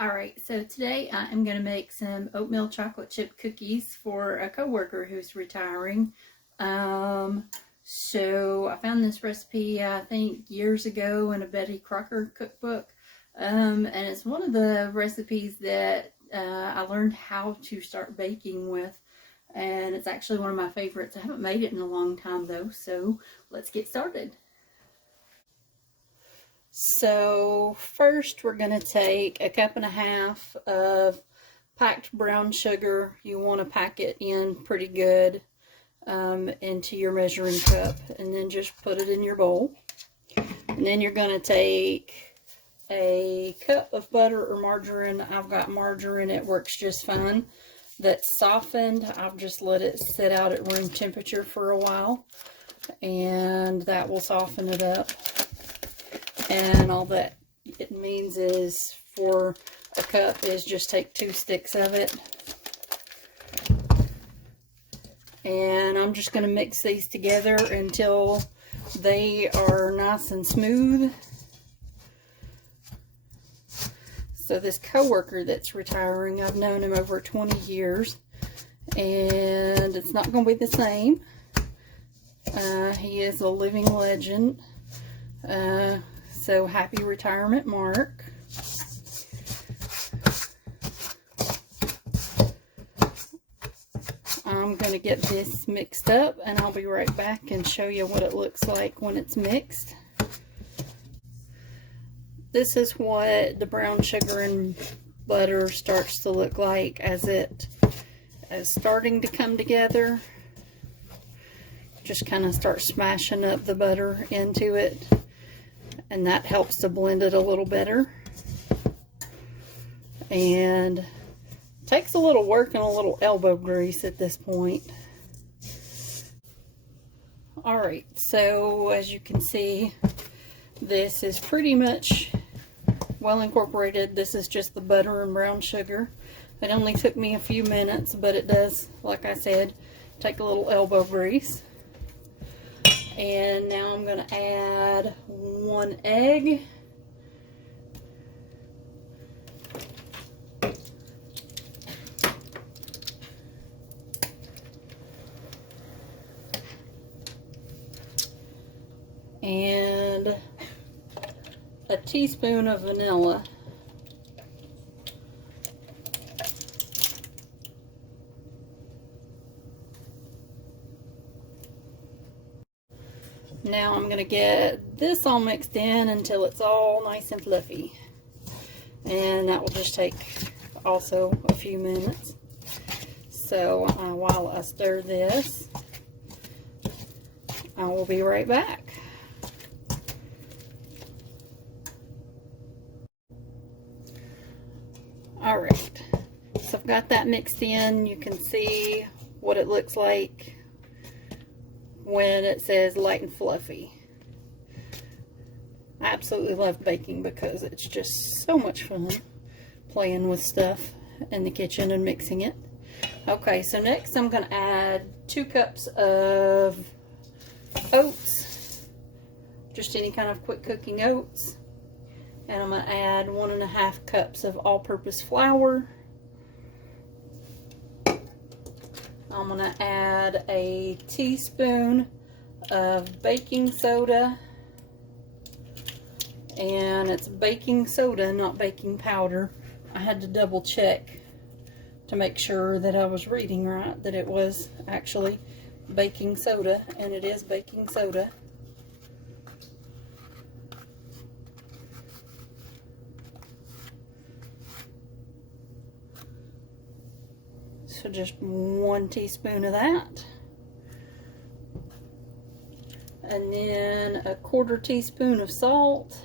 Alright, so today I am going to make some oatmeal chocolate chip cookies for a coworker who's retiring. So I found this recipe, I think, years ago in a Betty Crocker cookbook. And it's one of the recipes that I learned how to start baking with. And it's actually one of my favorites. I haven't made it in a long time though, so let's get started. So first we're going to take a cup and a half of packed brown sugar. You want to pack it in pretty good into your measuring cup, and then just put it in your bowl. And then you're going to take a cup of butter or margarine. I've got margarine, it works just fine. That's softened. I've just let it sit out at room temperature for a while, and that will soften it up. And all that it means is, for a cup, is just take 2 sticks of it. And I'm just going to mix these together until they are nice and smooth. So this coworker that's retiring, I've known him over 20 years. And it's not going to be the same. He is a living legend. So happy retirement, Mark. I'm going to get this mixed up, and I'll be right back and show you what it looks like when it's mixed. This is what the brown sugar and butter starts to look like as it is starting to come together. Just kind of start smashing up the butter into it, and that helps to blend it a little better. And takes a little work and a little elbow grease at this point. Alright, so as you can see, this is pretty much well incorporated. This is just the butter and brown sugar. It only took me a few minutes, but it does, like I said, take a little elbow grease. And now I'm going to add 1 egg. And a teaspoon of vanilla. Now I'm going to get this all mixed in until it's all nice and fluffy. And that will just take also a few minutes. So while I stir this, I will be right back. Alright, so I've got that mixed in. You can see what it looks like when it says light and fluffy. I absolutely love baking because it's just so much fun playing with stuff in the kitchen and mixing it. Okay, so next I'm going to add 2 cups of oats, just any kind of quick cooking oats. And I'm going to add 1.5 cups of all-purpose flour. I'm going to add a teaspoon of baking soda. And it's baking soda, not baking powder. I had to double check to make sure that I was reading right, that it was actually baking soda, and it is baking soda. So just 1 teaspoon of that. And then a 1/4 teaspoon of salt.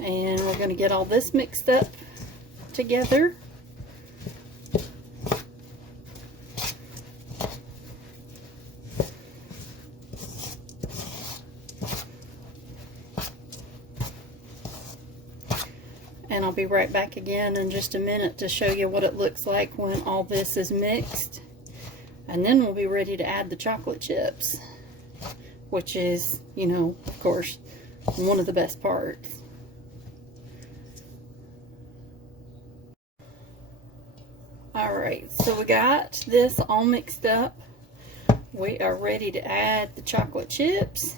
And we're going to get all this mixed up together. And I'll be right back again in just a minute to show you what it looks like when all this is mixed. And then we'll be ready to add the chocolate chips, which is, you know, of course, one of the best parts. Alright, so we got this all mixed up. We are ready to add the chocolate chips.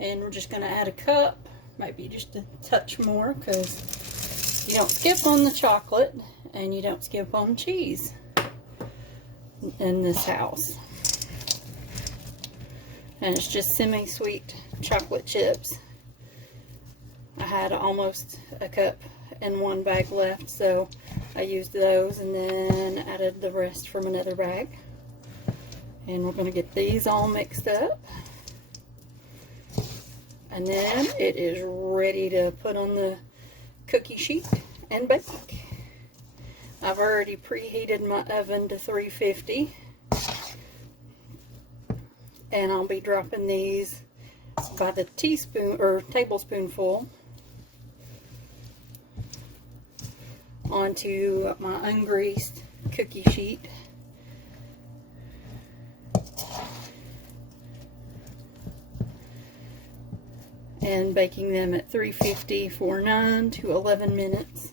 And we're just going to add a cup, maybe just a touch more, because you don't skip on the chocolate and you don't skip on cheese in this house. And it's just semi-sweet chocolate chips. I had almost a cup and one bag left, so I used those and then added the rest from another bag. And we're going to get these all mixed up. And then it is ready to put on the cookie sheet and bake. I've already preheated my oven to 350. And I'll be dropping these by the teaspoon or tablespoonful onto my ungreased cookie sheet. And baking them at 350 for 9 to 11 minutes.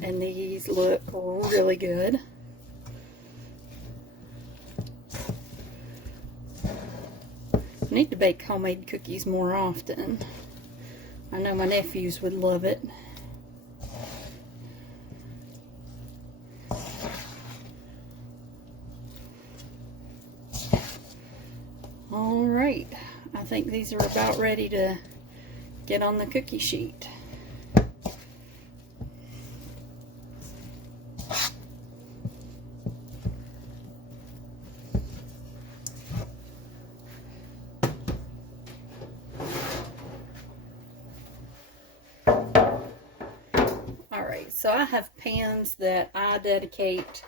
And these look really good. I need to bake homemade cookies more often. I know my nephews would love it. Alright, I think these are about ready to get on the cookie sheet. Alright, so I have pans that I dedicate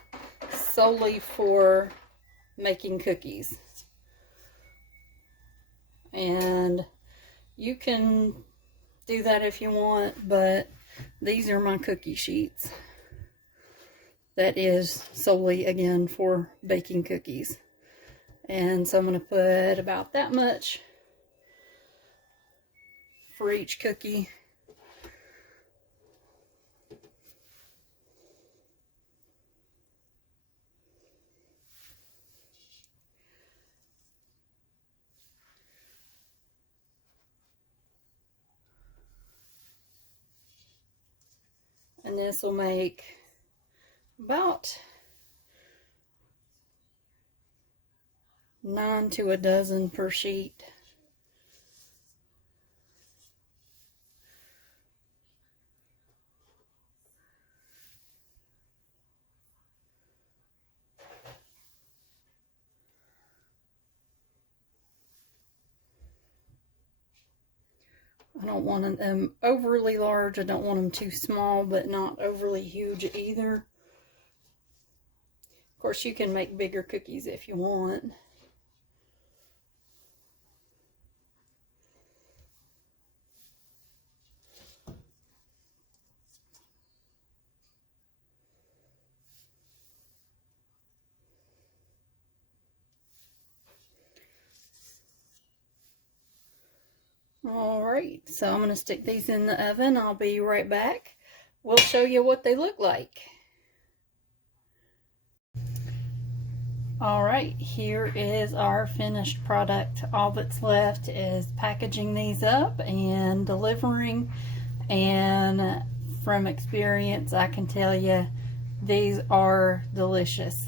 solely for making cookies. And you can do that if you want, but these are my cookie sheets. That is solely, again, for baking cookies. And so I'm going to put about that much for each cookie. And this will make about 9 to a dozen per sheet. I don't want them overly large. I don't want them too small, but not overly huge either. Of course, you can make bigger cookies if you want. Alright, so I'm going to stick these in the oven. I'll be right back. We'll show you what they look like. Alright, here is our finished product. All that's left is packaging these up and delivering. And from experience, I can tell you these are delicious.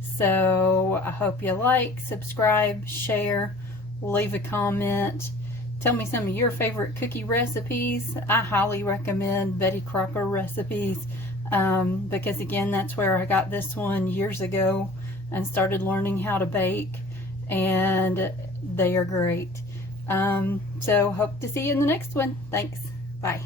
So I hope you like, subscribe, share, leave a comment. Tell me some of your favorite cookie recipes. I highly recommend Betty Crocker recipes because, again, that's where I got this one years ago and started learning how to bake, and they are great. So hope to see you in the next one. Thanks. Bye.